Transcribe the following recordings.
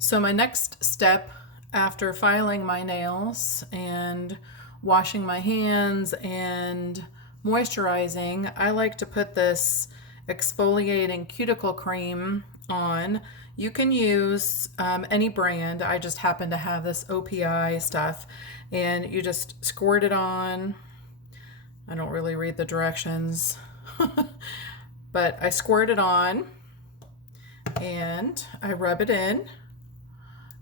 So my next step after filing my nails and washing my hands and moisturizing, I like to put this exfoliating cuticle cream on. You can use any brand. I just happen to have this OPI stuff, and you just squirt it on. I don't really read the directions, but I squirt it on and I rub it in.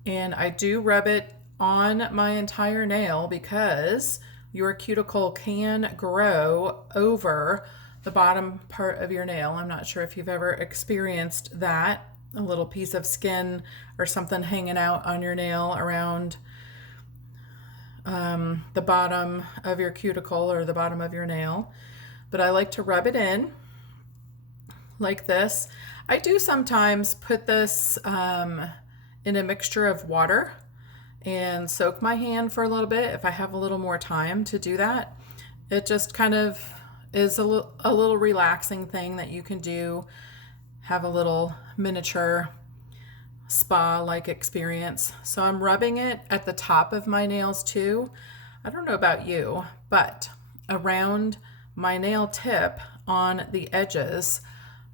And I do rub it on my entire nail because your cuticle can grow over the bottom part of your nail. I'm not sure if you've ever experienced that, a little piece of skin or something hanging out on your nail around the bottom of your cuticle or the bottom of your nail. But I like to rub it in like this. I do sometimes put this in a mixture of water and soak my hand for a little bit if I have a little more time to do that. It just kind of is a little relaxing thing that you can do, have a little miniature spa-like experience. So I'm rubbing it at the top of my nails too. I don't know about you, but around my nail tip on the edges,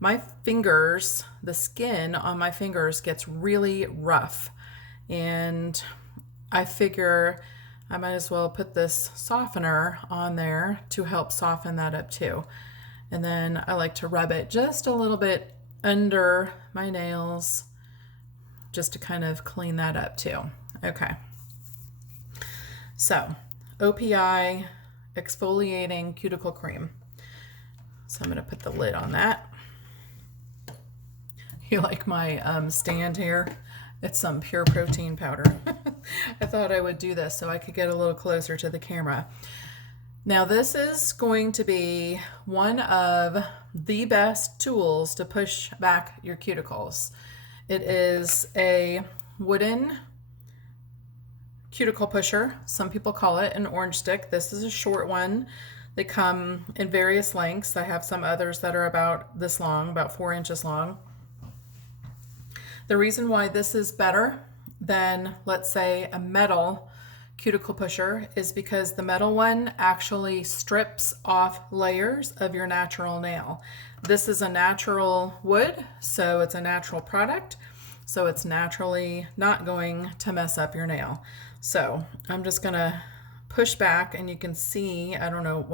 my fingers, the skin on my fingers gets really rough, and I figure I might as well put this softener on there to help soften that up too. And then I like to rub it just a little bit under my nails just to kind of clean that up too. Okay. So, OPI exfoliating cuticle cream. So I'm going to put the lid on that. You like my stand here? It's some pure protein powder. I thought I would do this so I could get a little closer to the camera. Now this is going to be one of the best tools to push back your cuticles. It is a wooden cuticle pusher. Some people call it an orange stick. This is a short one. They come in various lengths. I have some others that are about this long, about 4 inches long. The reason why this is better than, let's say, a metal cuticle pusher is because the metal one actually strips off layers of your natural nail. This is a natural wood, so it's a natural product, so it's naturally not going to mess up your nail. So I'm just gonna push back, and you can see, I don't know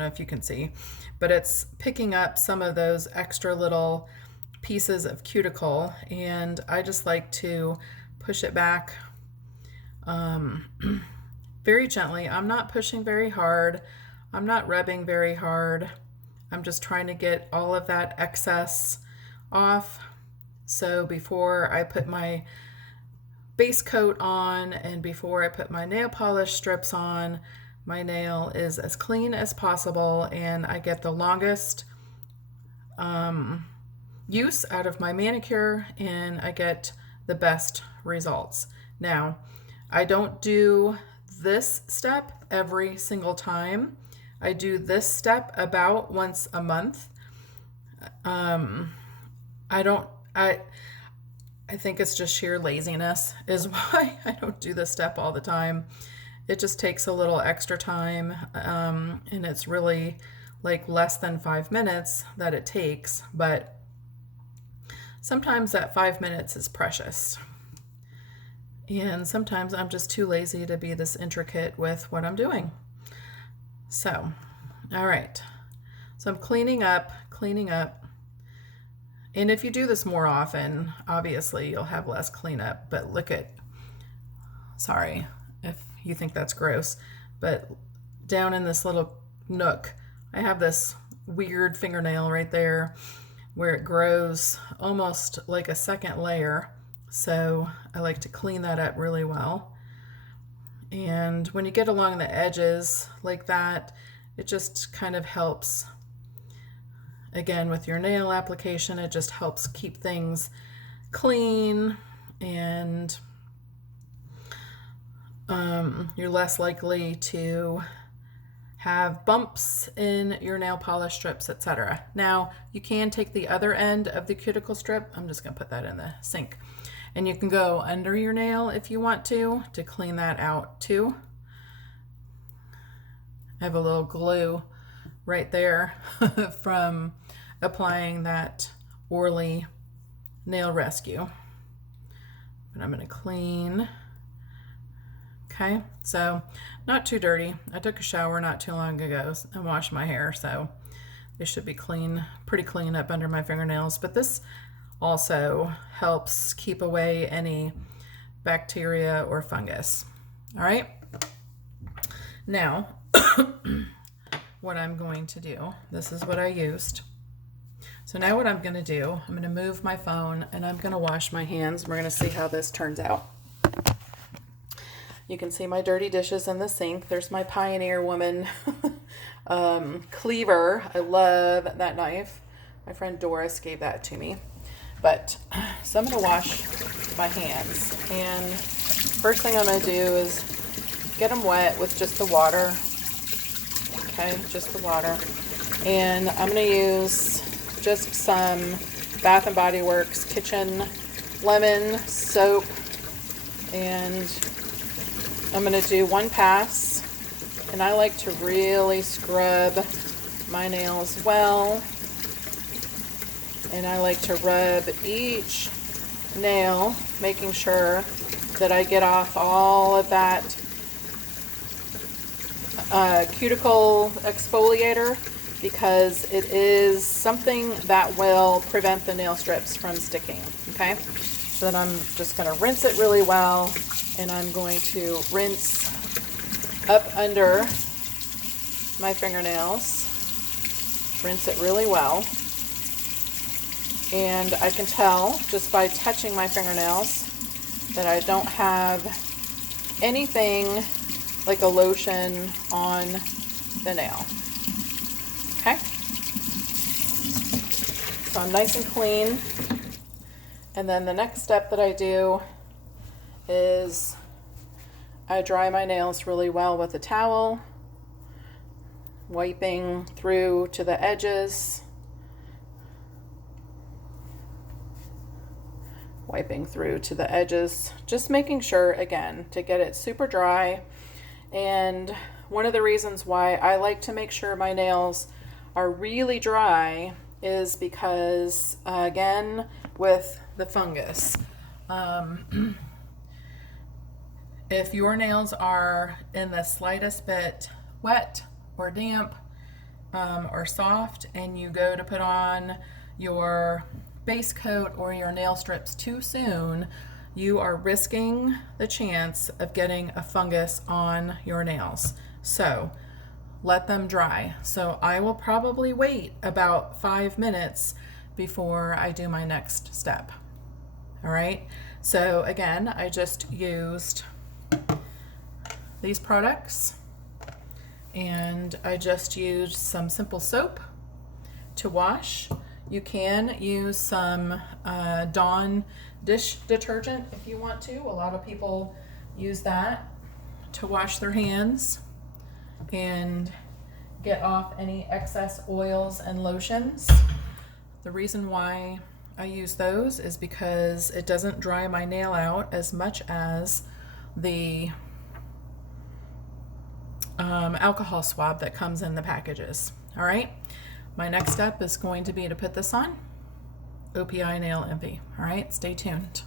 if you can see, but it's picking up some of those extra little pieces of cuticle, and I just like to push it back very gently. I'm not pushing very hard. I'm not rubbing very hard. I'm just trying to get all of that excess off. So before I put my base coat on and before I put my nail polish strips on, my nail is as clean as possible, and I get the longest use out of my manicure, and I get the best results. Now, I don't do this step every single time. I do this step about once a month. I think it's just sheer laziness is why I don't do this step all the time. It just takes a little extra time, and it's really like less than 5 minutes that it takes, but sometimes that 5 minutes is precious. And sometimes I'm just too lazy to be this intricate with what I'm doing. So, all right. So I'm cleaning up. And if you do this more often, obviously you'll have less cleanup. But sorry if you think that's gross, but down in this little nook, I have this weird fingernail right there where it grows almost like a second layer. So I like to clean that up really well. And when you get along the edges like that, it just kind of helps. Again, with your nail application, it just helps keep things clean, and you're less likely to have bumps in your nail polish strips, etc. Now, you can take the other end of the cuticle strip. I'm just going to put that in the sink. And you can go under your nail if you want to clean that out too. I have a little glue right there from applying that Orly nail rescue. But I'm going to clean. Okay, so not too dirty. I took a shower not too long ago and washed my hair, so they should be clean, pretty clean up under my fingernails. But this also helps keep away any bacteria or fungus. All right, now what I'm going to do, this is what I used. So now what I'm going to do, I'm going to move my phone and I'm going to wash my hands. We're going to see how this turns out. You can see my dirty dishes in the sink. There's my Pioneer Woman cleaver. I love that knife. My friend Doris gave that to me. But, so I'm going to wash my hands. And first thing I'm going to do is get them wet with just the water. Okay, just the water. And I'm going to use just some Bath & Body Works kitchen lemon soap. And I'm going to do one pass, and I like to really scrub my nails well, and I like to rub each nail, making sure that I get off all of that cuticle exfoliator, because it is something that will prevent the nail strips from sticking. Okay, so then I'm just going to rinse it really well. And I'm going to rinse up under my fingernails, rinse it really well. And I can tell just by touching my fingernails that I don't have anything like a lotion on the nail. Okay? So I'm nice and clean. And then the next step that I do is I dry my nails really well with a towel, wiping through to the edges, just making sure, again, to get it super dry. And one of the reasons why I like to make sure my nails are really dry is because, again, with the fungus, if your nails are in the slightest bit wet or damp or soft, and you go to put on your base coat or your nail strips too soon, you are risking the chance of getting a fungus on your nails. So let them dry. So I will probably wait about 5 minutes before I do my next step. All right, so again, I just used these products, and I just used some simple soap to wash. You can use some Dawn dish detergent if you want to. A lot of people use that to wash their hands and get off any excess oils and lotions. The reason why I use those is because it doesn't dry my nail out as much as the alcohol swab that comes in the packages. All right, my next step is going to be to put this on. OPI Nail Envy. All right, stay tuned.